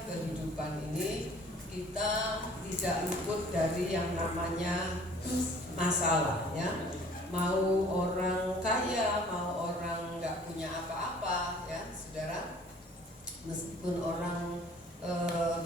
setiap kehidupan ini kita tidak luput dari yang namanya masalah, ya. Mau orang kaya, mau orang nggak punya apa-apa, ya, saudara. Meskipun orang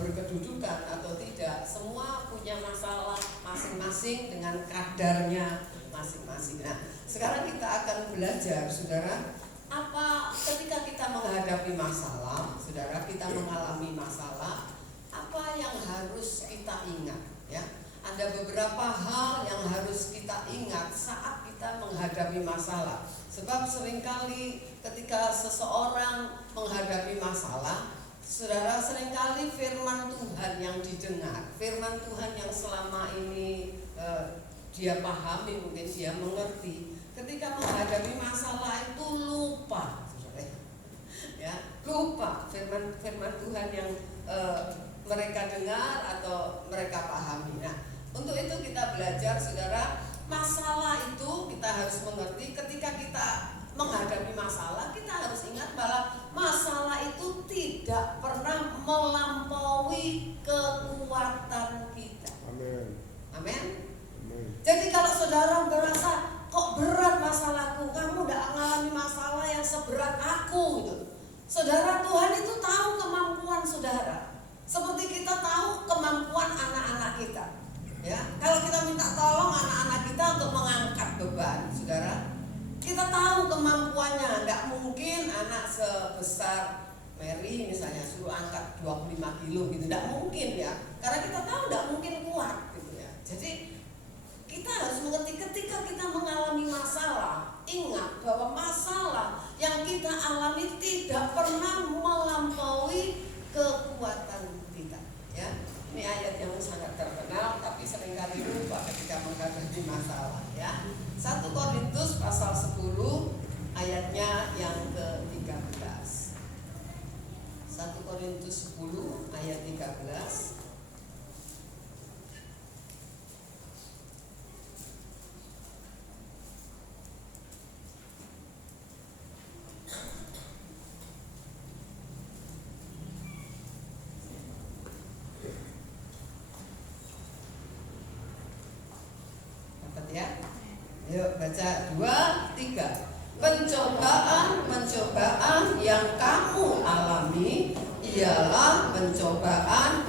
berkedudukan atau tidak, semua punya masalah masing-masing dengan kadarnya masing-masing. Nah, sekarang kita akan belajar, saudara, apa ketika kita menghadapi masalah, saudara, kita mengalami masalah, apa yang harus kita ingat, ya? Ada beberapa hal yang harus kita ingat saat kita menghadapi masalah. Sebab seringkali ketika seseorang menghadapi masalah, saudara, seringkali firman Tuhan yang didengar, firman Tuhan yang selama ini dia pahami, mungkin dia mengerti, ketika menghadapi masalah itu lupa, saudara, ya, lupa firman Tuhan yang mereka dengar atau mereka pahami. Nah, untuk itu kita belajar, saudara, masalah itu kita harus mengerti. Ketika kita menghadapi masalah, kita harus ingat bahwa masalah itu tidak pernah melampaui kekuatan kita. Amin. Amin. Jadi kalau saudara merasa kok berat masalahku, kamu udah mengalami masalah yang seberat aku gitu. Saudara, Tuhan itu tahu kemampuan saudara. Seperti kita tahu kemampuan anak-anak kita. Ya, kalau kita minta tolong anak-anak kita untuk mengangkat beban, saudara, kita tahu kemampuannya. Tidak mungkin anak sebesar Mary misalnya suruh angkat 25 kilo gitu, tidak mungkin, ya. Karena kita tahu tidak mungkin kuat gitu, ya. Jadi kita harus mengerti ketika kita mengalami masalah, ingat bahwa masalah yang kita alami tidak pernah melampaui kekuatan kita, ya. Ini ayat yang sangat terkenal tapi seringkali lupa ketika menghadapi masalah, ya. 1 Korintus pasal 10 ayatnya yang ke-13. 1 Korintus 10 ayat 13. Ya, yuk baca 2, 3. Pencobaan yang kamu alami ialah pencobaan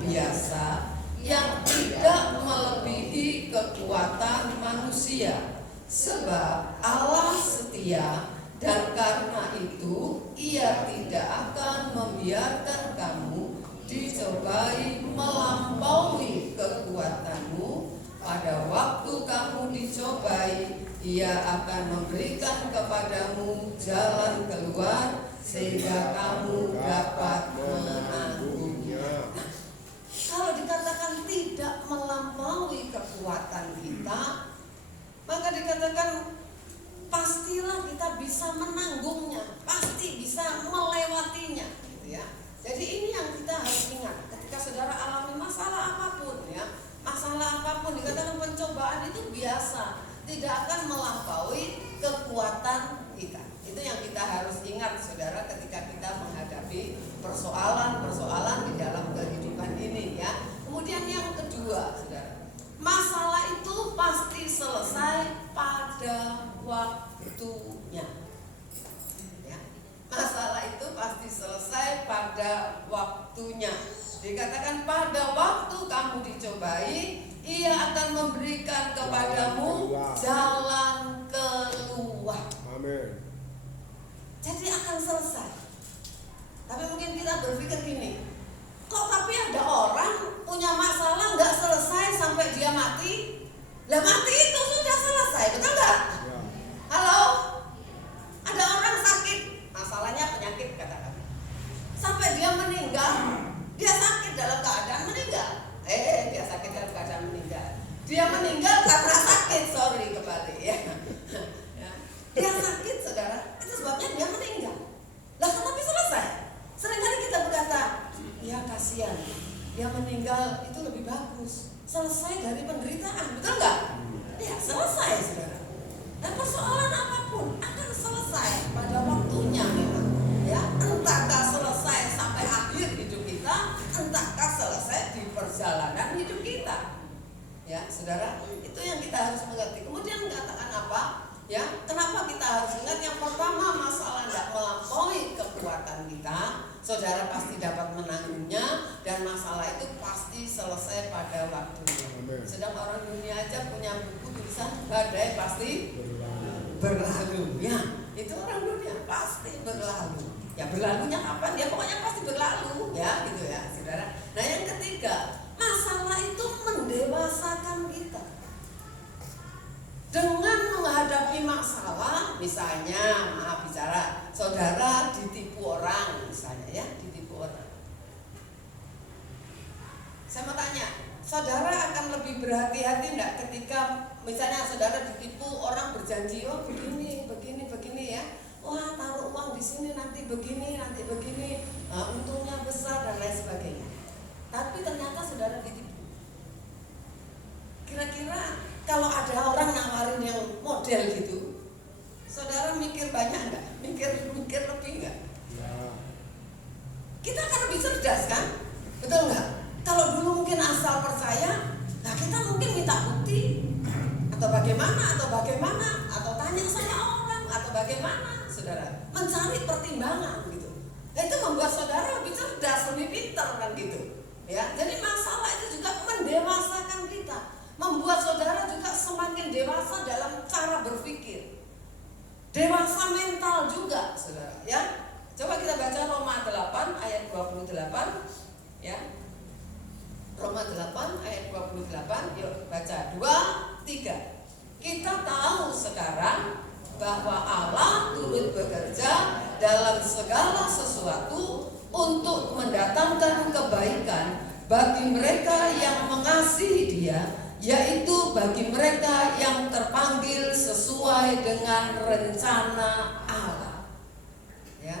biasa yang tidak melebihi kekuatan manusia. Sebab Allah setia dan karena itu Ia tidak akan membiarkan kamu dicobai melampaui kekuatanmu. Pada waktu kamu dicobai, Ia akan memberikan kepadamu jalan keluar sehingga kamu dapat menanggungnya. Kalau dikatakan tidak melampaui kekuatan kita, maka dikatakan pastilah kita bisa menanggungnya, pasti bisa melewatinya, gitu, ya. Jadi ini yang kita harus ingat ketika saudara alami masalah apapun, ya. Masalah apapun, dikatakan pencobaan itu biasa, tidak akan melampaui kekuatan kita. Itu yang kita harus ingat, saudara, ketika kita menghadapi persoalan-persoalan di dalam kehidupan ini, ya. Kemudian yang kedua, saudara, masalah itu pasti selesai pada waktunya, ya. Masalah itu pasti selesai pada waktunya. Dikatakan pada waktu kamu dicobai, Ia akan memberikan kepadamu jalan keluar. Amin. Jadi akan selesai. Tapi mungkin kita berpikir gini, kok tapi ada orang punya masalah nggak selesai sampai dia mati? Lah mati itu sudah selesai, betul nggak? Ya. Halo? Ada orang sakit, masalahnya penyakit katakan. Sampai dia meninggal, dia sakit dalam keadaan meninggal. Dia sakit dalam keadaan meninggal. Dia meninggal karena sakit, sorry kembali, ya. Dia sakit, saudara, itu sebabnya dia meninggal. Lah tapi selesai. Seringkali kita berkata, ya kasihan, dia meninggal itu lebih bagus. Selesai dari penderitaan, betul nggak? Ya selesai, saudara. Dan persoalan apapun akan selesai pada waktunya memang, ya. Entahkah selesai sampai akhir hidup perjalanan hidup kita. Ya, saudara, itu yang kita harus mengerti. Kemudian katakan apa? Ya, kenapa kita harus ingat? Yang pertama, masalah tidak melampaui kekuatan kita. Saudara pasti dapat menanggungnya, dan masalah itu pasti selesai pada waktunya. Sedang orang dunia aja punya buku tulisan badai pasti berlalu. Ya, itu orang dunia pasti berlalu. Ya, berlalunya kapan? Ya pokoknya pasti berlalu. Ya, gitu ya, saudara. Nah, yang ketiga, masalah itu mendewasakan kita. Dengan menghadapi masalah, misalnya, maaf bicara, saudara ditipu orang, misalnya ya, ditipu orang. Saya mau tanya, saudara akan lebih berhati-hati enggak ketika misalnya saudara ditipu orang berjanji, oh begini ya, wah taruh uang di sini nanti begini, untungnya besar dan lain sebagainya. Tapi ternyata saudara ditipu. Kira-kira kalau ada orang nawarin yang model gitu, saudara mikir banyak enggak? Mikir lebih enggak? Ya. Kita akan lebih cerdas kan? Betul enggak? Kalau dulu mungkin asal percaya, nah kita mungkin minta bukti atau bagaimana, atau tanya sama orang atau bagaimana, saudara, mencari pertimbangan gitu. Nah, itu membuat saudara lebih cerdas, lebih pintar kan gitu. Ya, jadi masalah itu juga mendewasakan kita, membuat saudara juga semakin dewasa dalam cara berpikir, dewasa mental juga, saudara. Ya, coba kita baca Roma 8 ayat 28, ya. Roma 8 ayat 28, yuk baca 2, 3. Kita tahu sekarang bahwa Allah turut bekerja dalam segala sesuatu untuk mendatangkan kebaikan bagi mereka yang mengasihi Dia, yaitu bagi mereka yang terpanggil sesuai dengan rencana Allah. Ya.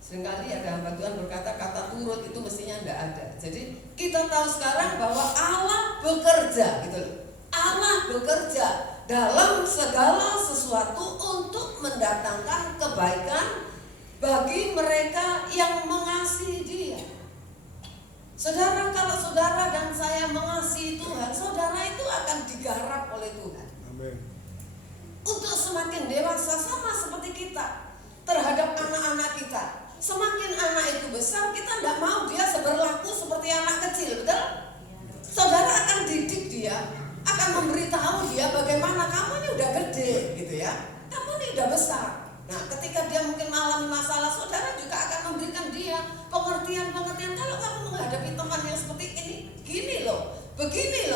Seringkali ada hamba Tuhan berkata kata turut itu mestinya tidak ada. Jadi kita tahu sekarang bahwa Allah bekerja gitu. Allah bekerja dalam segala sesuatu untuk mendatangkan kebaikan bagi mereka yang mengasihi Dia. Saudara, kalau saudara dan saya mengasihi Tuhan, saudara itu akan digarap oleh Tuhan. Amin. Untuk semakin dewasa, sama seperti kita terhadap anak-anak kita. Semakin anak itu besar, kita tidak mau dia berlaku seperti anak kecil, betul? Saudara akan didik dia, akan memberitahu dia bagaimana kamu ini udah gede, gitu ya. Kamu ini udah besar. Nah, ketika dia mungkin mengalami masalah, saudara juga akan memberikan dia pengertian-pengertian. Kalau kamu menghadapi teman yang seperti ini, gini loh, begini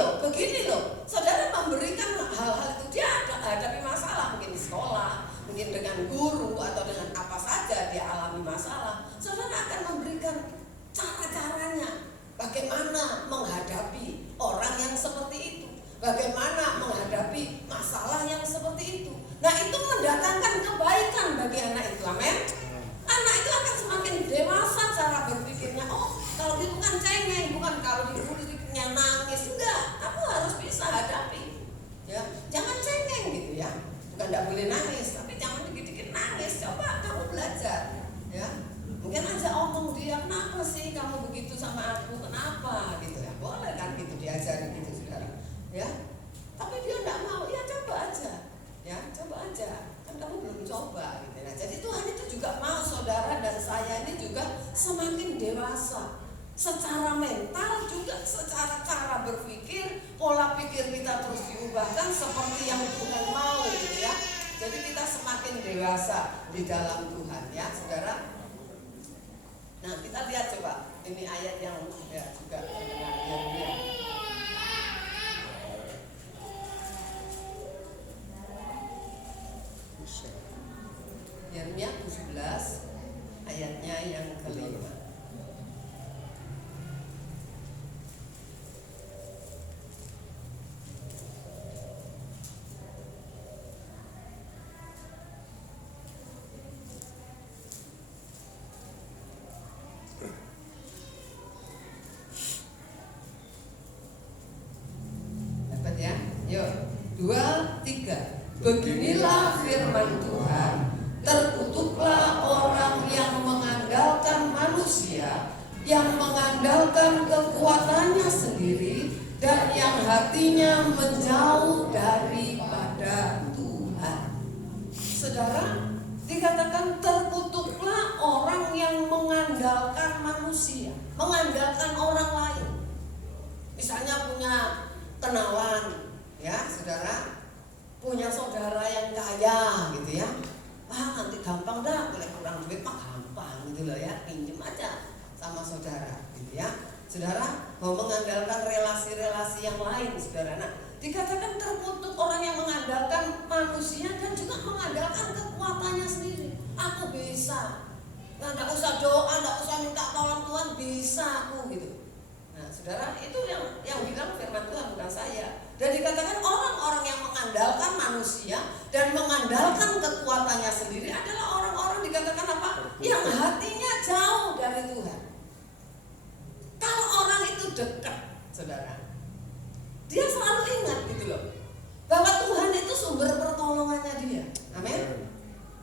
loh. Saudara memberikan hal-hal itu. Dia hadapi masalah, mungkin di sekolah, mungkin dengan guru atau dengan apa saja dia alami masalah. Saudara akan memberikan cara-caranya, bagaimana menghadapi orang yang seperti itu, bagaimana menghadapi masalah yang seperti itu. Nah, itu mendatangkan kebaikan bagi anak itu. Amin. Anak itu akan semakin dewasa cara berpikirnya. Oh, kalau gitu kan cengeng, bukan kalau dipukul-pukulnya nangis. Enggak, kamu harus bisa hadapi. Ya, jangan cengeng gitu ya. Bukan tidak boleh nangis, tapi jangan dikit-dikit nangis. Coba kamu belajar, ya. Mungkin aja omong dia, kenapa sih kamu begitu sama aku? Kenapa? Gitu ya. Boleh kan gitu diajarin gitu, saudara. Ya. Tapi dia tidak mau. Ya coba aja. Ya, coba aja. Kan kamu belum coba gitu. Nah, jadi Tuhan itu juga mau saudara dan saya ini juga semakin dewasa. Secara mental juga, secara cara berpikir, pola pikir kita terus diubahkan seperti yang Tuhan mau gitu ya. Jadi kita semakin dewasa di dalam Tuhan ya, saudara. Nah, kita lihat coba ini ayat yang ya, juga dengan Yeremia. Yeremia 17 ayatnya yang kelima. Dapat ya? Yuk, 2, 3. Beginilah firman Tuhan. Terkutuklah orang yang mengandalkan manusia yang mengandalkan kekuatannya sendiri dan yang hatinya menjauh daripada Tuhan. Saudara, dikatakan terkutuklah orang yang mengandalkan manusia, mengandalkan orang lain. Misalnya punya kenalan, ya saudara, punya saudara yang kaya gitu ya. Nanti gampang dah, boleh kurang duit mah gampang gitu loh ya, pinjem aja sama saudara gitu ya. Saudara mau mengandalkan relasi-relasi yang lain, saudara. Nah, dikatakan terkutuk orang yang mengandalkan manusia dan juga mengandalkan kekuatannya sendiri. Aku bisa, nggak usah doa, nggak usah minta tolong Tuhan, bisa aku gitu. Nah, saudara, itu yang bilang firman Tuhan, bukan saya. Dan dikatakan orang-orang yang mengandalkan manusia dan mengandalkan kekuatannya sendiri adalah orang-orang dikatakan apa? Yang hatinya jauh dari Tuhan. Kalau orang itu dekat, saudara, dia selalu ingat gitu loh, bahwa Tuhan itu sumber pertolongannya dia. Amin.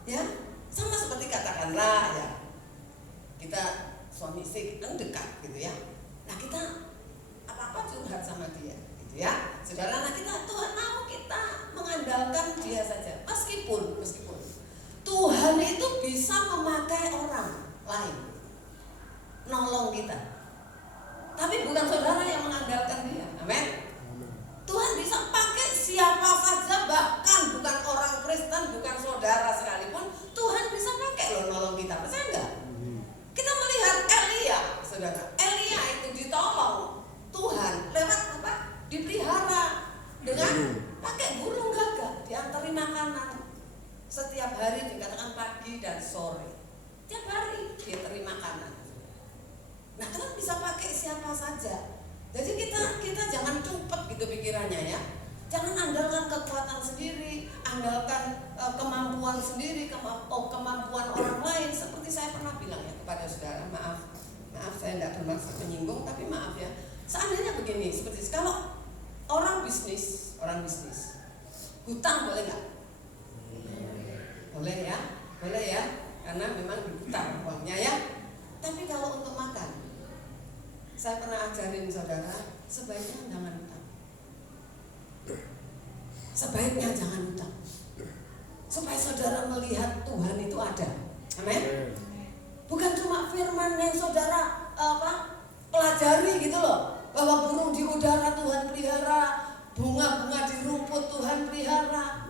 Ya, sama seperti katakanlah ya, kita suami istri kan dekat gitu ya. Nah, kita apa-apa curhat sama dia gitu ya. Saudara, nah Tuhan mau kita mengandalkan dia saja. Meskipun Tuhan itu bisa memakai orang lain nolong kita, tapi bukan saudara yang mengandalkan dia. Amin. Tuhan bisa pakai siapa saja, bahkan bukan orang Kristen, bukan saudara sekalipun. Tuhan bisa pakai loh nolong kita. Percaya enggak? Kita melihat Elia, saudara. Elia itu ditolong Tuhan lewat apa? Dipelihara dengan pakai burung gagak, diantari makanan setiap hari, dikatakan pagi dan sore. Tiap hari dia terima makanan. Nah, Tuhan bisa pakai siapa saja. Jadi kita jangan cupet gitu pikirannya ya. Jangan andalkan kekuatan sendiri, andalkan kemampuan sendiri, kemampuan orang lain. Seperti saya pernah bilang ya kepada saudara, maaf saya tidak bermaksud menyinggung, tapi maaf ya. Seandainya begini, seperti kalau orang bisnis, hutang boleh nggak? Boleh ya, karena memang dihutang uangnya ya. Tapi kalau untuk makan, saya pernah ajarin saudara, sebaiknya jangan hutang. Sebaiknya jangan hutang, supaya saudara melihat Tuhan itu ada. Amin. Bukan cuma firman yang saudara pelajari gitu loh, bahwa burung di udara Tuhan pelihara, bunga-bunga di rumput Tuhan pelihara.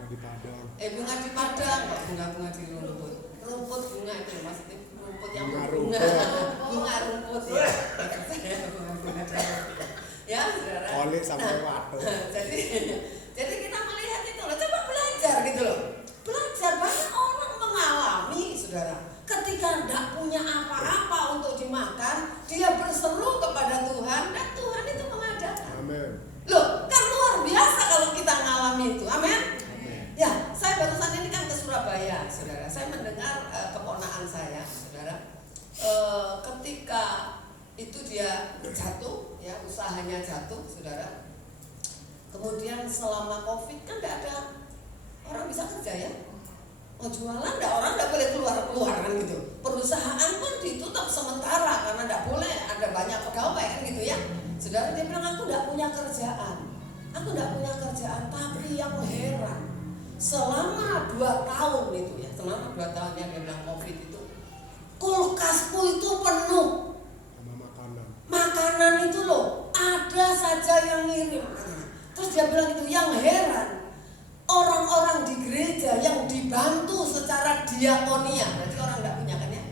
Bunga di padang, kok bunga-bunga di rumput. Rumput bunga itu maksudnya rumput yang berbunga. Bunga rumput ya. Bunga di rumput. Ya, saudara. Jadi kita melihat itu loh, coba belajar gitu loh. Belajar, banyak orang mengalami, saudara, ketika tidak punya apa-apa untuk dimakan, dia berseru kepada Tuhan dan Tuhan itu mengadakan. Amin. Loh, kan luar biasa kalau kita ngalami itu. Amin. Ya, saya barusan ini kan ke Surabaya, saudara. Saya mendengar keponakan saya, saudara. Ketika itu dia jatuh, ya usahanya jatuh, saudara. Kemudian selama COVID kan tidak ada orang bisa kerja ya. Mau jualan orang tidak boleh keluar kan gitu. Perusahaan pun ditutup sementara karena tidak boleh ada banyak pegawai kan gitu ya. Saudara, dia bilang aku tidak punya kerjaan. Tapi yang heran, selama 2 tahun itu ya, selama 2 tahun yang dia bilang COVID itu, kulkasku itu penuh makanan itu loh, ada saja yang ngirim. Terus dia bilang itu, yang heran orang-orang di gereja yang dibantu secara diakonia, berarti orang nggak punya kan ya,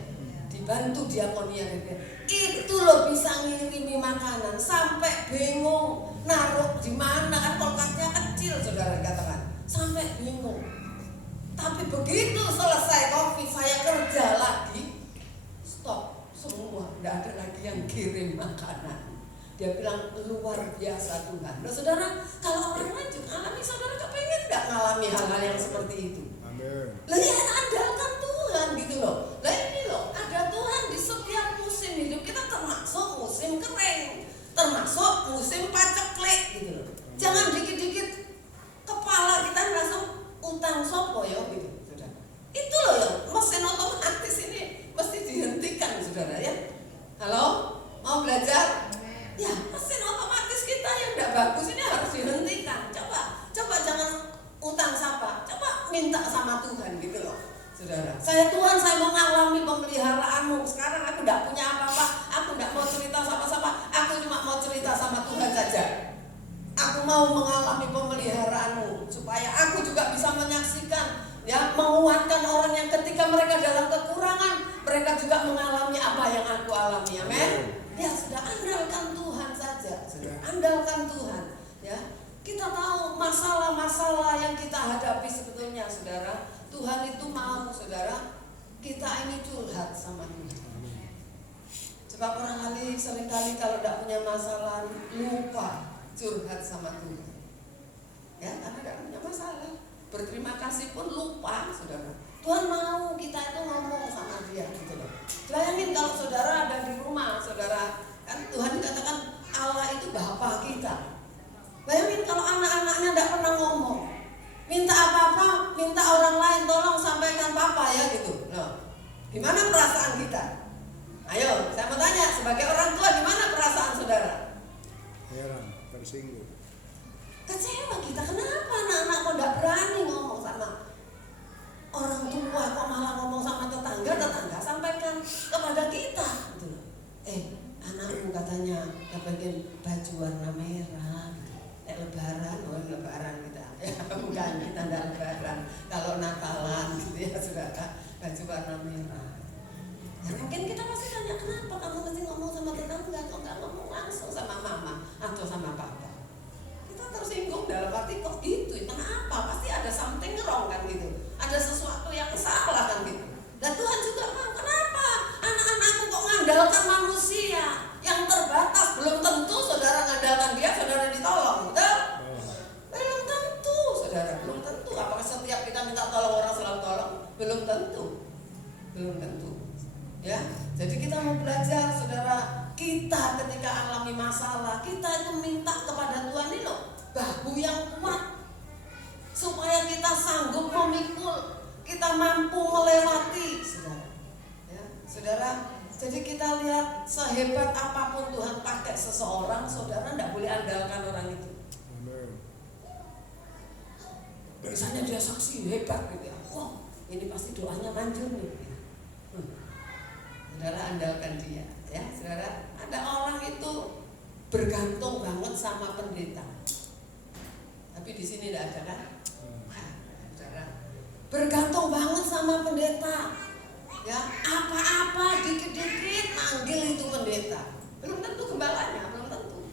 dibantu diakonia itu loh bisa ngirimi makanan, sampai bingung naruh di mana, kan kulkasnya kecil saudara katakan, sampai bingung. Tapi begitu selesai COVID, saya kerja lagi, stop semua, tidak ada lagi yang kirim makanan. Dia bilang luar biasa Tuhan. Nah saudara, kalau orang lain juga alami, saudara kepengen gak ngalami hal-hal yang seperti itu? Amin. Lah ya andalkan Tuhan gitu loh. Lah ini loh, ada Tuhan di setiap musim hidup kita, termasuk musim kering, termasuk musim paceklik gitu loh. Jangan dikit-dikit kepala kita merasa utang sopo ya gitu, saudara. Itu loh ya, mesin otomatis ini mesti dihentikan saudara ya. Halo? belajar? Ya, mesin otomatis kita yang tidak bagus ini harus dihentikan. Coba jangan utang siapa, coba minta sama Tuhan gitu loh, saudara. Tuhan, saya mau ngalami pemeliharaanmu. Sekarang aku tidak punya apa-apa, aku tidak mau cerita sama-sama, aku cuma mau cerita sama Tuhan saja. Aku mau mengalami pemeliharaanmu supaya aku juga bisa menyaksikan, ya, menguatkan orang yang ketika mereka dalam kekurangan, mereka juga mengalami apa yang aku alami. Amin. Ya, sudah, andalkan Tuhan saja, sudah, andalkan Tuhan. Ya, kita tahu masalah-masalah yang kita hadapi sebetulnya, saudara. Tuhan itu mau, saudara, kita ini curhat sama Tuhan. Sebab barangkali seringkali kalau tidak punya masalah lupa curhat sama Tuhan. Ya, karena tidak punya masalah. Berterima kasih pun lupa, saudara. Tuhan mau kita itu ngomong sama Dia, gitu loh. Bayangin kalau saudara ada di rumah, saudara, kan Tuhan dikatakan Allah itu Bapa kita. Bayangin kalau anak-anaknya tidak pernah ngomong, minta apa-apa, minta orang lain tolong sampaikan Papa ya gitu. Nah, gimana perasaan kita? Ayo, saya mau tanya, sebagai orang tua gimana perasaan saudara? Heran, tersinggung. Kecewa kita, kenapa anak-anak kok tidak berani ngomong sama orang tua, kok malah ngomong sama tetangga sampaikan kepada kita gitu. Anakku katanya dapetin baju warna merah, lebaran kita ya, bukan, kita tidak lebaran, kalau Natalan gitu ya, saudara, baju warna merah. Ya, mungkin kita pasti tanya, kenapa kamu mesti ngomong sama tetangga, kok nggak ngomong langsung sama mama atau sama papa? Kita tersinggung dalam arti, kok gitu, kenapa? Pasti ada something wrong kan gitu, ada sesuatu yang salah kan gitu. Dan Tuhan juga mau, kenapa anak-anakku kok mengandalkan manusia yang terbatas? Belum tentu saudara mengandalkan dia, saudara ditolong, betul? Belum tentu, saudara, belum tentu. Apakah setiap kita minta tolong orang selalu tolong? Belum tentu. Ya, jadi kita mau belajar, saudara. Kita ketika alami masalah, kita itu minta kepada Tuhan ini loh, bahu yang kuat, supaya kita sanggup memikul, kita mampu melewati, saudara. Ya, saudara. Jadi kita lihat sehebat apapun Tuhan pakai seseorang, saudara tidak boleh andalkan orang itu. Misalnya dia saksi hebat gitu ya, wah ini pasti doanya manjur nih. Saudara andalkan dia, ya saudara. Ada orang itu bergantung banget sama pendeta, tapi di sini tidak ada kan? Saudara bergantung banget sama pendeta, ya apa-apa dikit-dikit manggil itu pendeta. Belum tentu gembalanya, belum tentu.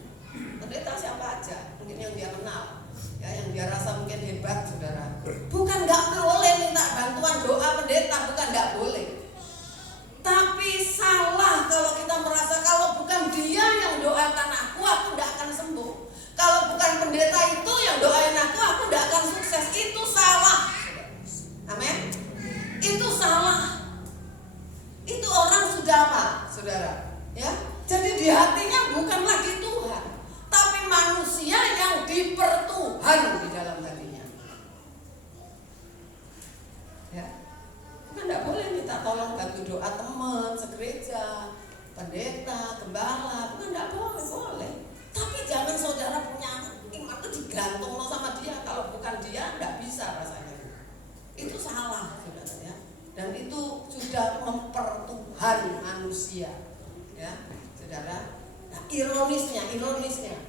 Pendeta siapa aja, mungkin yang dia kenal, ya yang dia rasa mungkin hebat, saudara. Bukan nggak boleh minta bantuan doa pendeta, bukan nggak boleh. Tapi salah kalau kita merasa kalau bukan dia yang doakan aku tidak akan sembuh. Kalau bukan pendeta itu yang doain aku tidak akan sukses. Itu salah. Amin. Itu salah. Itu orang sudah apa, saudara? Ya. Jadi di hatinya bukan lagi Tuhan, tapi manusia yang dipertuhan di dalam hatinya. Ya. Kan tidak boleh minta tolong bantu doa teman, segereja, pendeta, gembala, bukan tidak boleh. Tapi jangan saudara punya iman itu digantung sama dia. Kalau bukan dia tidak bisa rasanya. Itu salah, saudara ya. Dan itu sudah mempertuhan manusia, ya, saudara. Nah, ironisnya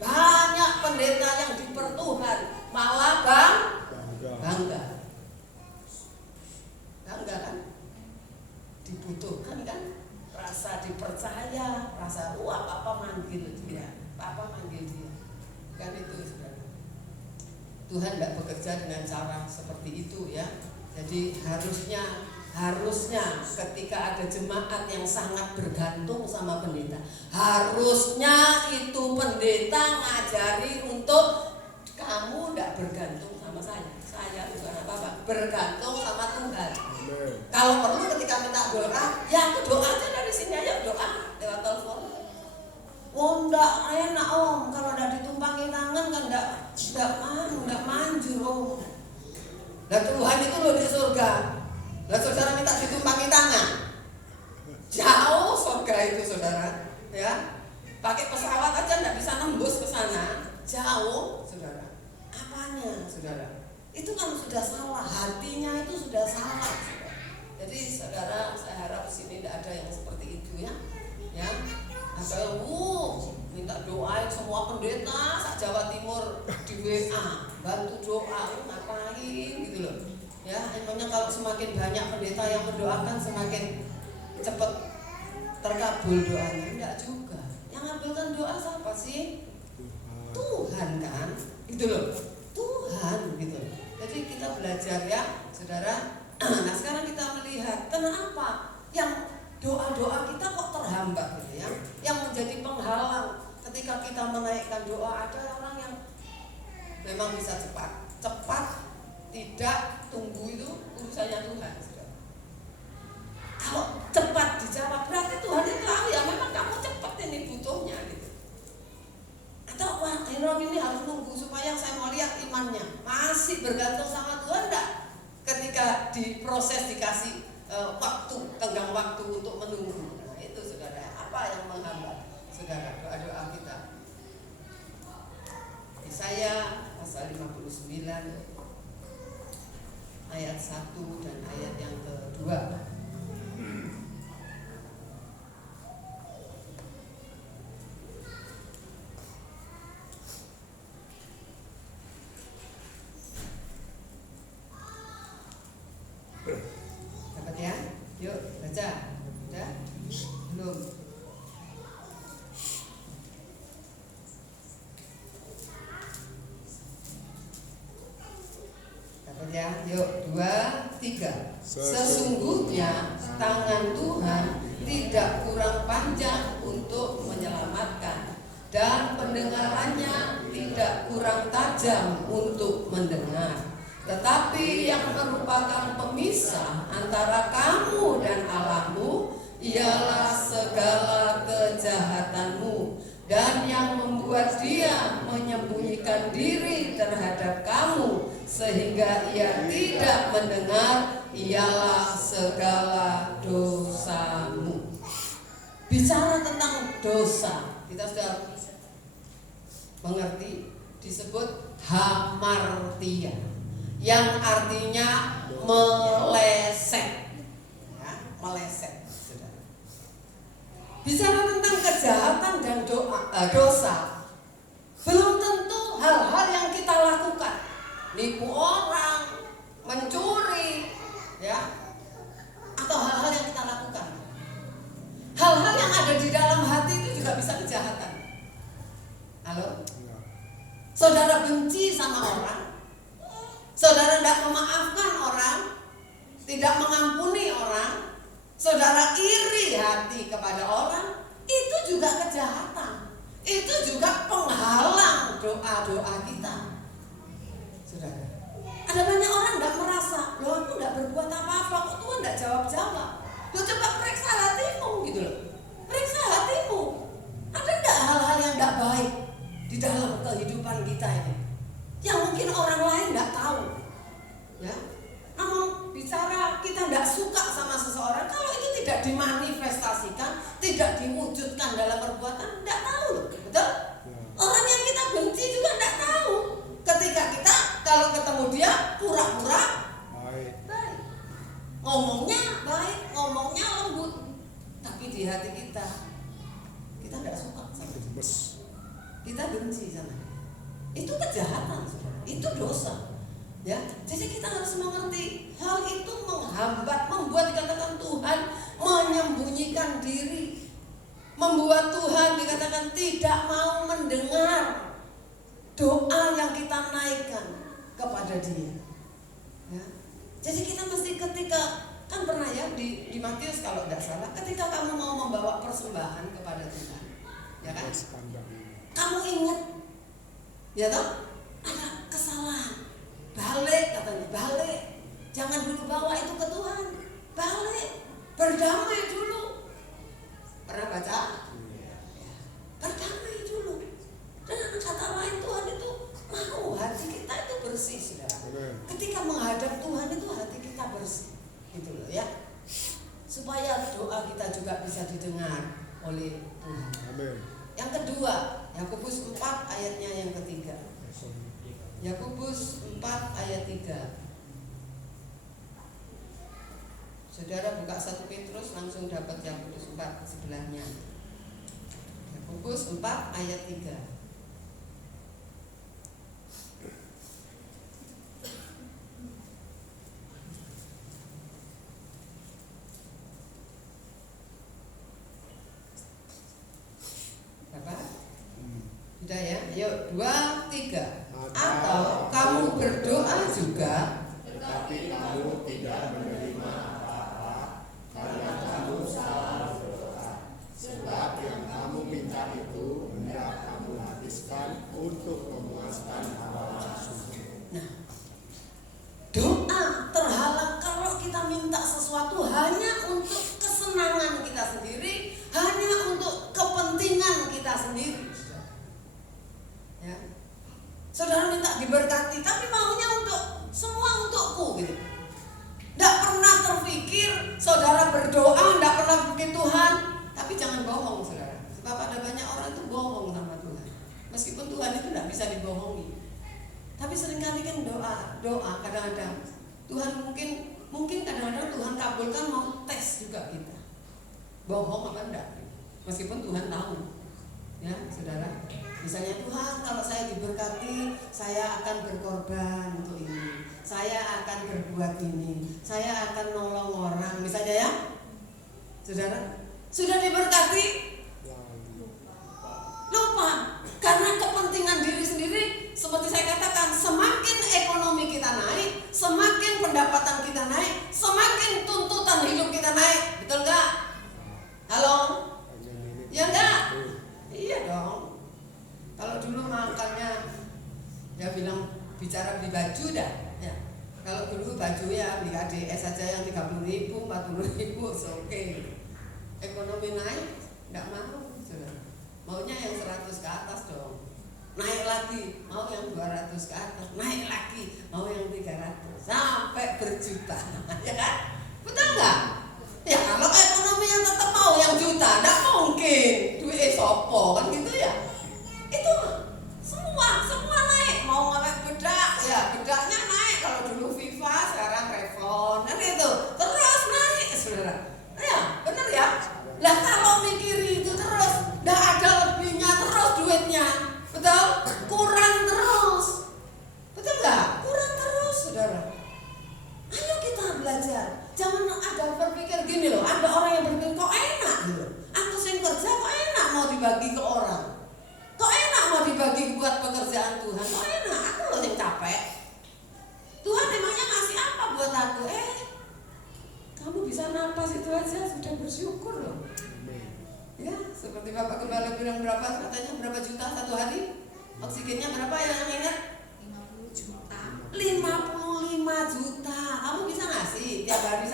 banyak pendeta yang dipertuhan malah bangga kan, dibutuhkan kan, rasa dipercaya, rasa papa manggil dia, kan itu saudara. Tuhan tidak bekerja dengan cara seperti itu ya. Jadi harusnya ketika ada jemaat yang sangat bergantung sama pendeta, harusnya itu pendeta ngajari untuk kamu tidak bergantung sama saya bukan apa-apa, bergantung sama Tuhan. Kalau perlu ketika minta doa, ya aku doa aja dari sini aja, doa lewat telepon. Enggak enak om, kalau udah ditumpangi tangan kan enggak manjur om. Dan Tuhan itu loh di surga. Lah saudara minta ditumpangi tangan, jauh surga itu saudara, ya. jauh, saudara. Apanya, saudara? Itu kan sudah salah, hatinya itu sudah salah, saudara. Jadi saudara, saya harap di sini tidak ada yang seperti itu ya. Ya, ada yang minta doain semua pendeta sak Jawa Timur di WA, bantu doa, ngapain gitu loh. Ya, emangnya kalau semakin banyak pendeta yang mendoakan semakin cepat terkabul doanya? Enggak juga. Yang ngabulkan doa siapa sih? Tuhan kan, gitu loh. Tuhan gitu. Jadi kita belajar ya, saudara. Nah sekarang kita melihat kenapa yang doa-doa kita kok terhambat gitu ya. Yang menjadi penghalang ketika kita menaikkan doa, ada orang yang memang bisa cepat, tidak tunggu, itu urusannya Tuhan. Saudara. Kalau cepat dijawab berarti Tuhan itu tahu ya memang kamu cepat ini butuhnya gitu. Atau wah ini harus nunggu supaya saya mau lihat imannya masih bergantung sama Tuhan enggak? Ketika diproses dikasih tenggang waktu untuk menunggu. Nah itu saudara, apa yang menghambat saudara doa-doa kita? Yesaya pasal 59 ayat 1 dan ayat yang kedua. Dapat ya? Yuk baca. Udah? Belum? Dapat ya? Yuk 2, 3. Sesungguhnya tangan Tuhan tidak kurang panjang untuk menyelamatkan, dan pendengarannya tidak kurang tajam untuk mendengar. Tetapi yang merupakan pemisah antara kamu dan Allahmu ialah segala kejahatanmu, dan yang membuat dia menyembunyikan diri terhadap kamu sehingga ia tidak mendengar ialah segala dosamu. Bicara tentang dosa, kita sudah mengerti, disebut hamartia, yang artinya meleset, ya, meleset. Bicara tentang kejahatan dan dosa, belum tentu hal-hal yang kita lakukan, nipu orang, mencuri, ya, atau hal-hal yang kita lakukan. Hal-hal yang ada di dalam hati itu juga bisa kejahatan. Halo? Saudara benci sama orang, saudara tidak memaafkan orang, tidak mengampuni orang, saudara iri hati kepada orang, itu juga kejahatan. Itu juga penghalang doa-doa kita. Saudara, ada banyak orang tidak merasa, loh aku tidak berbuat apa-apa, kok Tuhan tidak jawab-jawab. Loh coba periksa hatimu gitu loh. Periksa hatimu. Ada tidak hal-hal yang tidak baik di dalam kehidupan kita ini, yang mungkin orang lain tidak tahu, ya. Namun bicara kita tidak suka sama seseorang, kalau itu tidak dimanifestasikan, tidak diwujudkan dalam perbuatan, tidak tahu, betul? Orang yang kita benci juga tidak tahu. Ketika kita kalau ketemu dia pura-pura baik, ngomongnya baik, ngomongnya lembut, tapi di hati kita tidak suka sama dia. Kita benci sama dia. Itu kejahatan, saudara. Itu dosa. Ya, jadi kita harus mengerti hal itu menghambat, membuat dikatakan Tuhan menyembunyikan diri, membuat Tuhan dikatakan tidak mau mendengar doa yang kita naikkan kepada Dia. Ya, jadi kita mesti ketika kan pernah ya di Matius kalau tidak salah, ketika kamu mau membawa persembahan kepada Tuhan, ya kan? Kamu ingat, ya toh, ada kesalahan. Balik katanya, balik. Jangan dulu bawa itu ke Tuhan. Balik, berdamai dulu. Pernah baca? Berdamai dulu. Dengan kata lain Tuhan itu mau hati kita itu bersih, saudara. Ketika menghadap Tuhan itu hati kita bersih, gitu loh ya. Supaya doa kita juga bisa didengar oleh Tuhan. Amen. Yang kedua, Yakobus 4 ayatnya yang ketiga. Yakobus 4 ayat 3. Saudara buka 1 Petrus langsung dapat Yakobus 4 sebelahnya. Yakobus 4 ayat 3. Sudah ya, yuk 2, 3. Atau kamu berdoa juga, tetapi kamu tidak menerima apa-apa karena kamu salah berdoa. Sebab yang kamu minta itu hendak kamu habiskan untuk memuaskan hawa nafsu. Nah, doa terhalang kalau kita minta sesuatu hanya untuk kesenangan kita sendiri, hanya untuk kepentingan kita sendiri. Ya. Saudara minta diberkati, tapi maunya untuk semua untukku gitu. Tidak pernah terpikir saudara berdoa, tidak pernah bikin Tuhan. Tapi jangan bohong saudara. Sebab ada banyak orang itu bohong sama Tuhan. Meskipun Tuhan itu tidak bisa dibohongi. Tapi seringkali kan doa kadang-kadang Tuhan mungkin kadang-kadang Tuhan kabulkan mau tes juga kita. Bohong apa enggak? Meskipun Tuhan tahu. Ya, saudara. Misalnya Tuhan, kalau saya diberkati, saya akan berkorban untuk ini. Saya akan berbuat ini. Saya akan nolong orang. Misalnya ya, saudara, sudah diberkati, lupa. Karena kepentingan diri sendiri, seperti saya katakan, semakin ekonomi kita naik, semakin pendapatan kita naik, semakin tuntutan hidup kita naik. Betul nggak? Halo? Ya enggak? Iya dong. Kalau dulu makannya ya bicara beli baju dah ya. Kalau dulu baju ya di KDS saja yang 30.000, 40.000 oke. Ekonomi naik enggak mau saudara. Maunya yang 100 ke atas dong. Naik lagi mau yang 200 ke atas, naik lagi mau yang 300 sampai berjuta. Ya kan? Betul enggak? Ya kalau ekonominya tetap mau yang juta, enggak mungkin. Duit sopo kan gitu ya. Itu semua naik, mau ngelek bedak, ya bedaknya naik. Kalau dulu Viva, sekarang Revlon, kan itu terus naik, saudara. Ya benar ya. Lah kalau mikir itu terus, dah ada lebihnya terus duitnya, betul? Kurang terus, betul nggak? Kurang terus, saudara. Ayo kita belajar. Jangan ada berpikir gini loh. Ada orang yang berpikir kok enak gitu. Aku sing kerja kok enak mau dibagi ke orang. Kok enak mau dibagi buat pekerjaan Tuhan? Kok enak? Aku loh yang capek. Tuhan emangnya ngasih apa buat aku? Kamu bisa napas itu aja sudah bersyukur loh. Ya, seperti Bapak Gembala bilang katanya berapa juta satu hari? Oksigennya berapa yang ingat? 50 juta. 55 juta. Kamu bisa ngasih tiap hari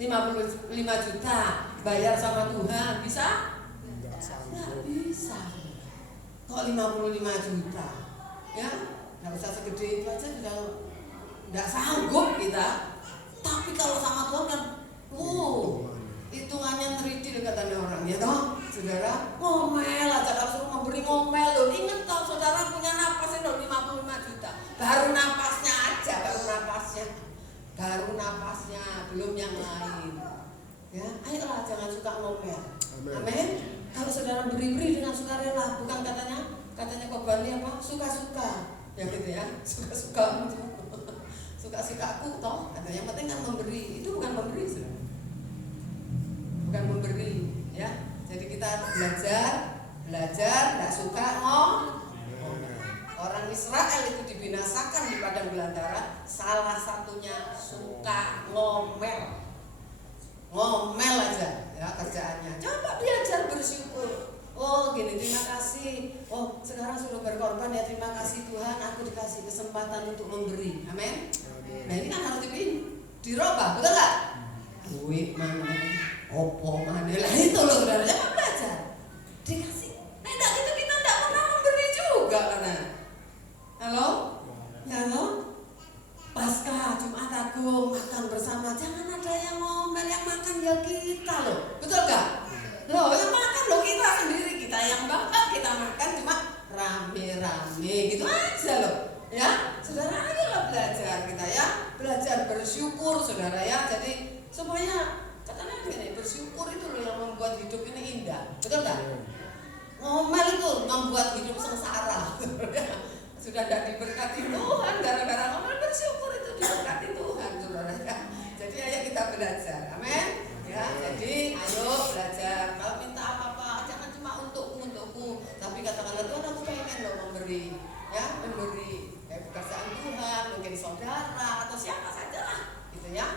55 juta bayar sama Tuhan? Bisa? Nggak bisa. Kok 55 juta? Ya, nggak usah segede itu aja sudah nggak sanggup kita. Tapi kalau sama Tuhan kan, hitungannya 3D katanya orang ya toh, saudara. Ngomel aja kalau suruh memberi ngomel loh. Ingat kalau saudara punya napas itu 55 juta. Baru napasnya aja, baru napasnya, belum yang lain. Ya, ayolah jangan suka ngomel. Amin. Kalau saudara beri dengan sukarela, bukan katanya Kobani apa? Suka-suka. Ya gitu ya, suka-suka. Suka-sukaku toh. Ada yang penting kan memberi. Itu bukan memberi, saudara. Bukan memberi, ya. Jadi kita belajar, enggak suka ngomel. Orang Israel itu dibinasakan di padang belantara, salah satunya suka ngomel. Ngomel aja ya kerjaannya. Coba belajar bersyukur. Oh gini, terima kasih. Oh sekarang sudah berkorban ya, terima kasih Tuhan, aku dikasih kesempatan untuk memberi. Amin. Nah ini kan harus dirubah, betul nggak? Duit mana, opo mana, lah itu loh saudara. Coba belajar. Dikasih. Nah enggak gitu kita enggak pernah memberi juga karena. Halo? Halo? Pasca Jumat Agung makan bersama, jangan ada yang ngomel, yang makan ya kita loh, betul gak? Loh yang makan loh kita sendiri, kita yang bakar, kita makan cuma rame gitu aja loh. Ya, saudara, ayolah belajar kita ya, belajar bersyukur saudara ya. Jadi supaya katanya gini, bersyukur itu loh yang membuat hidup ini indah, betul tak? Ngomel itu membuat hidup sengsara. Sudah tidak diberkati Tuhan gara-gara ngomel, bersyukur itu diberkati Tuhan saudara ya. Jadi ayo kita belajar, amin ya. Jadi ayo belajar. Kalau minta apa-apa jangan cuma untukku, tapi katakanlah Tuhan, aku pengen loh memberi ya, memberi pekerjaan Tuhan, mungkin saudara atau siapa saja lah gitu ya.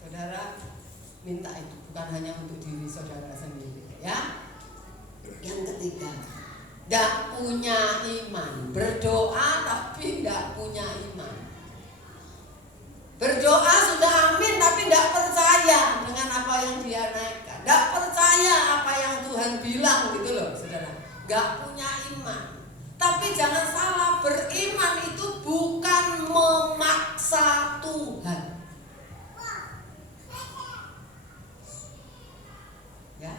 Saudara minta itu bukan hanya untuk diri saudara sendiri ya. Yang ketiga, tidak punya iman, berdoa tapi tidak punya iman. Berdoa sudah amin tapi tidak percaya dengan apa yang dia naikkan, tidak percaya apa yang Tuhan bilang gitu loh saudara. Tidak punya iman. Tapi jangan salah, beriman itu bukan memaksa Tuhan. Ya,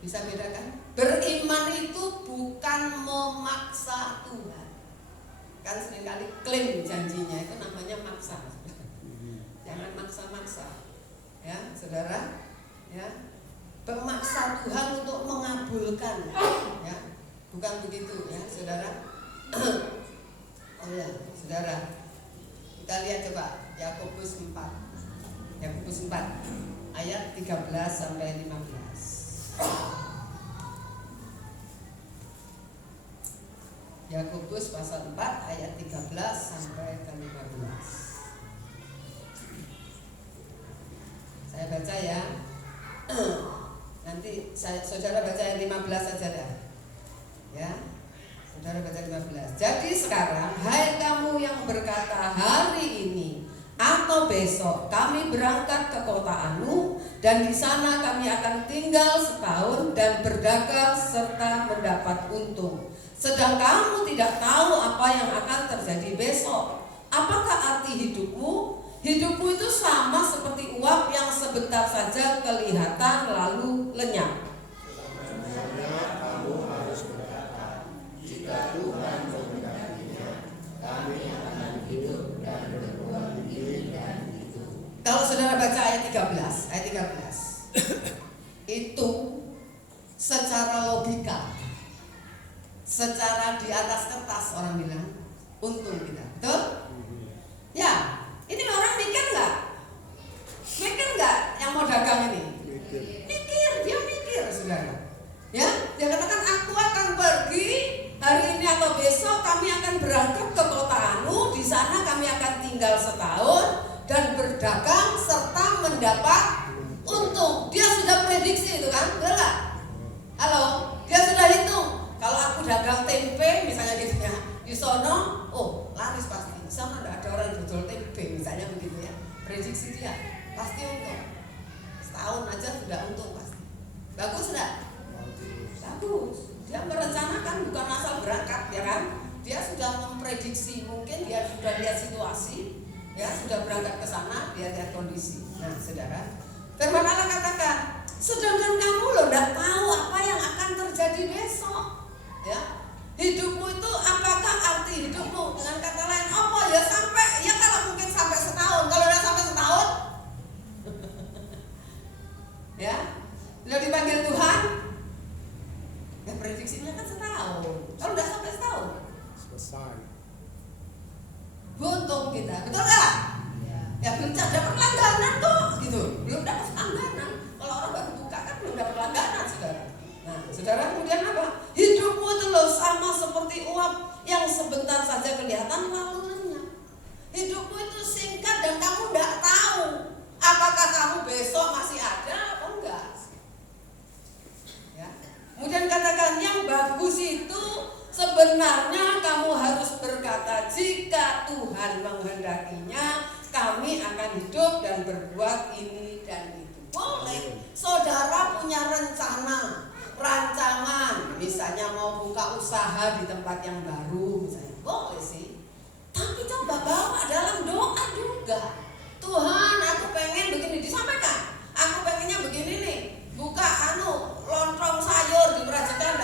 bisa bedakan? Beriman itu bukan memaksa Tuhan. Kan seringkali klaim janjinya itu namanya maksa. Jangan maksa-maksa. Ya, saudara. Ya, memaksa Tuhan untuk mengabulkan. Ya, bukan begitu ya, saudara. Oh ya, saudara. Kita lihat coba Yakobus 4. Yakobus 4 ayat 13 sampai 15. Yakobus pasal 4 ayat 13 sampai ke 15. Saya baca ya. Nanti saudara baca ayat 15 saja dah. Ya. Saudara baca 15. Jadi sekarang hai kamu yang berkata hari ini atau besok kami berangkat ke kota Anu dan di sana kami akan tinggal setahun dan berdagang serta mendapat untung. Sedang kamu tidak tahu apa yang akan terjadi besok. Apakah arti hidupmu? Hidupmu itu sama seperti uap yang sebentar saja kelihatan lalu lenyap. Sebenarnya kamu harus berkata, jika Tuhan menghendakinya, kami akan hidup dan berbuat ini dan itu. Kalau saudara baca ayat 13 itu secara logika, secara di atas kertas orang bilang untung kita, betul? Ya, ini orang mikir nggak? Mikir nggak yang mau dagang ini? Mikir, dia mikir saudara. Ya, dia katakan aku akan pergi hari ini atau besok kami akan berangkat ke kota Anu, di sana kami akan tinggal setahun dan berdagang serta mendapat untung. Dia sudah prediksi itu kan, betul nggak? Halo, dia sudah hitung. Kalau aku dagang tempe misalnya gitu ya, di sono, oh laris pasti. Di sana tidak ada orang yang jual tempe misalnya begitu ya. Prediksi dia pasti untung. Setahun aja sudah untung pasti. Bagus tidak? Bagus. Dia merencanakan bukan asal berangkat ya kan? Dia sudah memprediksi, mungkin dia sudah lihat situasi, ya sudah berangkat ke sana, dia lihat kondisi. Nah, saudara, firman Allah katakan, sedangkan kamu loh tidak tahu apa yang akan terjadi besok. Ya, hidupmu itu apakah arti hidupmu? Dengan kata lain, apa ya sampai ya kalau mungkin sampai setahun, kalau udah sampai setahun, ya, udah dipanggil Tuhan, ya prediksinya kan setahun. Kalau udah sampai setahun, Selesai. buntung kita, betul nggak? Ya belum dapat langganan tuh, gitu, belum dapat langganan. Kalau orang baru buka kan belum dapat langganan, saudara. Nah, saudara kemudian apa? Hidupmu itu loh sama seperti uap yang sebentar saja kelihatan lalu lenyap. Hidupmu itu singkat dan kamu tidak tahu apakah kamu besok masih ada atau enggak. Ya. Kemudian katakan yang bagus itu sebenarnya kamu harus berkata jika Tuhan menghendakinya kami akan hidup dan berbuat ini dan itu. Boleh. Saudara punya rencana, rancangan, misalnya mau buka usaha di tempat yang baru misalnya, boleh sih. Tapi coba bawa dalam doa juga. Tuhan, aku pengen begini, disampaikan. Aku pengennya begini nih, buka lontong sayur di Prajekan,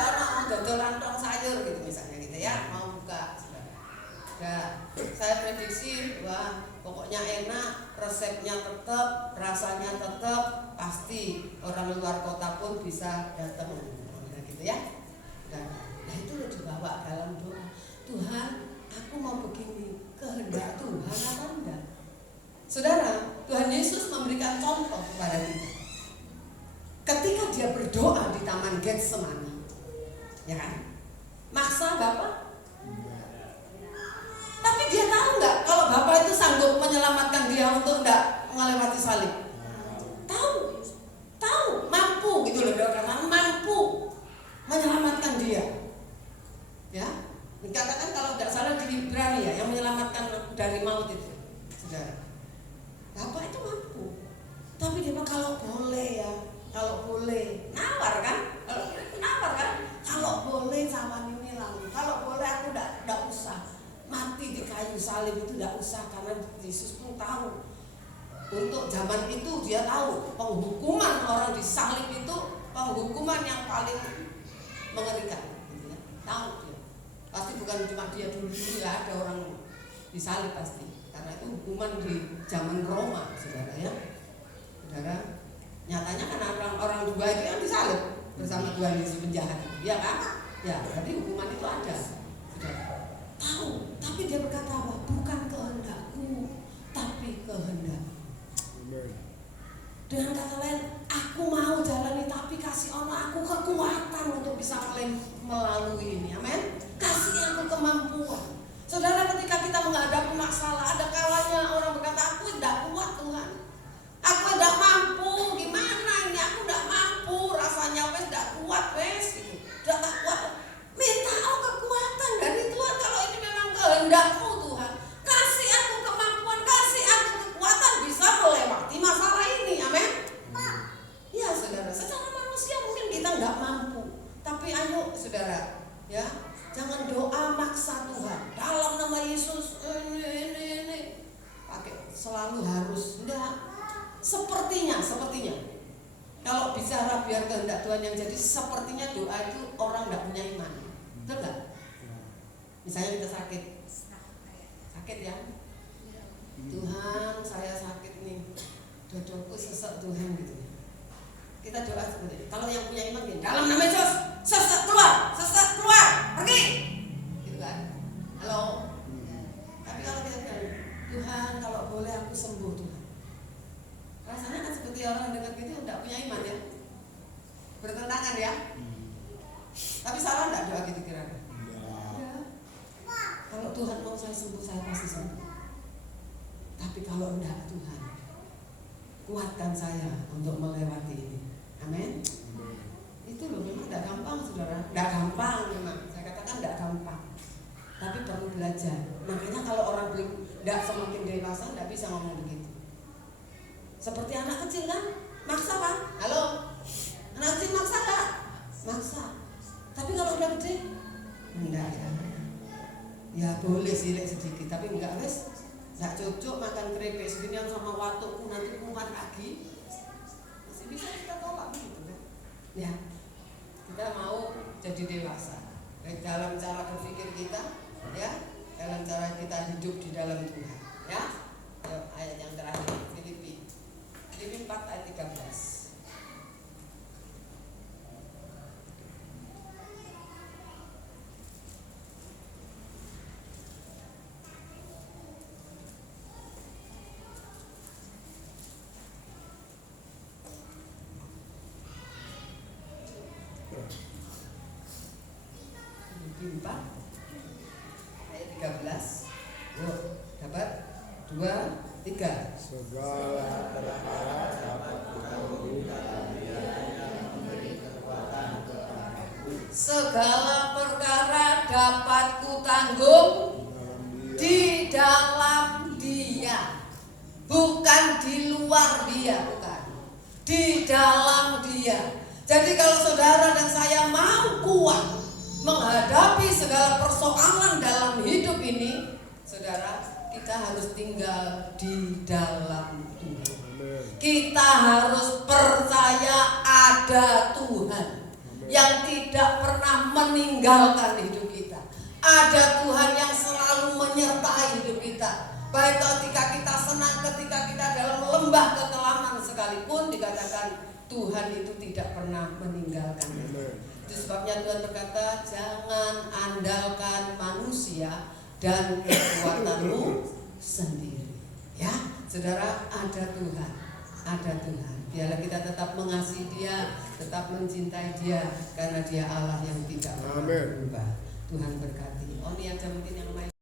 dodol lontong sayur gitu misalnya gitu Saya prediksi, wah pokoknya enak, resepnya tetap, rasanya tetap, pasti orang luar kota pun bisa datang, gitu ya. Nah itu udah dibawa dalam doa. Tuhan, aku mau begini, kehendak Tuhan apa enggak? Saudara, Tuhan Yesus memberikan contoh kepada kita. Ketika dia berdoa di Taman Getsemani, ya kan? Maksa Bapak. Tapi dia tahu nggak kalau Bapak itu sanggup menyelamatkan dia untuk enggak melewati salib? Tahu, mampu gitu loh, katakan mampu menyelamatkan dia. Ya, dikatakan kalau nggak salah di Ibrani ya, yang menyelamatkan dari maut itu, saudara. Bapak itu mampu. Tapi dia kalau boleh ya, kalau boleh, nawar kan? Kalau boleh sama ini lalu, kalau boleh aku enggak usah mati di kayu salib itu, enggak usah, karena Yesus pun tahu. Untuk zaman itu dia tahu penghukuman orang disalib itu penghukuman yang paling mengerikan, gitu ya. Tahu dia. Pasti bukan cuma dia dulu ya, ada orang disalib pasti. Karena itu hukuman di zaman Roma, saudara ya. Saudara, nyatanya kan orang dua itu yang disalib bersama Tuhan Yesus penjahat, ya kan? Ya, berarti hukuman itu ada. Saudara tahu, tapi dia berkata apa? Bukan kehendakku, tapi kehendak. Dengan kata lain, aku mau jalani, tapi kasih Allah aku kekuatan untuk bisa melalui ini. Amin. Kasih aku kemampuan. Saudara, ketika kita menghadapi masalah, ada kalanya orang berkata, aku tidak kuat Tuhan, aku tidak mampu, gimana ini, aku tidak mampu, rasanya wes tidak kuat wes, gitu. Tidak kuat. Minta aku kekuatan dari Tuhan. Kalau ini memang kehendak-Mu Tuhan, kasih aku kemampuan, kasih aku kekuatan bisa melewati masalah ini. Amin. Ya saudara, secara manusia mungkin kita nggak mampu, tapi ayo saudara, ya, jangan doa maksa Tuhan dalam nama Yesus ini pakai selalu harus, enggak. Sepertinya kalau bicara biar kehendak Tuhan yang jadi, sepertinya doa itu orang nggak punya iman, betul nggak? Misalnya kita sakit ya, Tuhan saya sakit nih, dodoku sesek Tuhan gitu. Kita doa seperti itu. Kalau yang punya iman gini, dalam nama Yesus, sesek keluar, pergi, gitu kan? Halo. Tapi kalau kita bilang, Tuhan kalau boleh aku sembuh Tuhan, rasanya kan seperti orang dengar gitu tidak punya iman ya, bertentangan ya. Tapi salah enggak doa gitu kira-kira? Ya. Kalau Tuhan mau saya sembuh, saya pasti sembuh. Tapi kalau enggak, Tuhan kuatkan saya untuk melewati ini. Amin. Itu loh memang tidak gampang saudara, tidak gampang memang. Saya katakan tidak gampang, tapi perlu belajar. Makanya kalau orang belum tidak semakin dewasa tidak bisa ngomong begitu. Seperti anak kecil kan, maksa kan? Halo, anak kecil maksa nggak? Maksa. Tapi kalau udah gede, enggak ya. Ya boleh sih sedikit, tapi enggak wes. Nggak cocok makan keripik seginian sama watukku, nanti kumat lagi. Masih bisa kita tolak begitu kan? Ya, kita mau jadi dewasa baik dalam cara berpikir kita, ya, dalam cara kita hidup di dalam Tuhan, ya. Ayo, ayat yang terakhir, Filipi 4 ayat 13. Filipi 4 ayat 13. Yuk, dapat 2, 3. Segala perkara dapat kutanggung dalam Dia yang memberi kekuatan kepadaku. Segala perkara dapat kutanggung di dalam Dia, bukan di luar Dia, bukan, di dalam Dia. Jadi kalau saudara dan saya mau kuat menghadapi segala persoalan dalam hidup ini, saudara, kita harus tinggal di dalam Tuhan. Kita harus percaya ada Tuhan yang tidak pernah meninggalkan hidup kita. Ada Tuhan yang selalu menyertai lembah kekelaman sekalipun dikatakan Tuhan itu tidak pernah meninggalkan kita. Itu sebabnya Tuhan berkata, jangan andalkan manusia dan kekuatanmu sendiri. Ya, saudara, ada Tuhan, ada Tuhan. Biarlah kita tetap mengasihi Dia, tetap mencintai Dia, karena Dia Allah yang tidak pernah berubah. Tuhan berkati. Oh, ini ada mungkin yang lain.